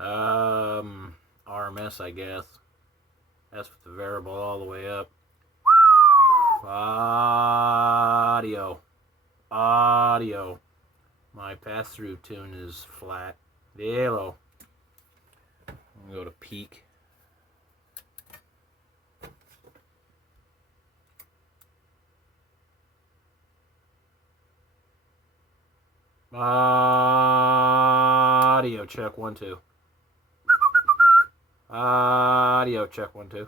RMS, I guess. That's with the variable all the way up. Audio. Audio. My pass-through tune is flat. Hello. I'm going to go to peak. Audio check 1 2. Audio check 1 2.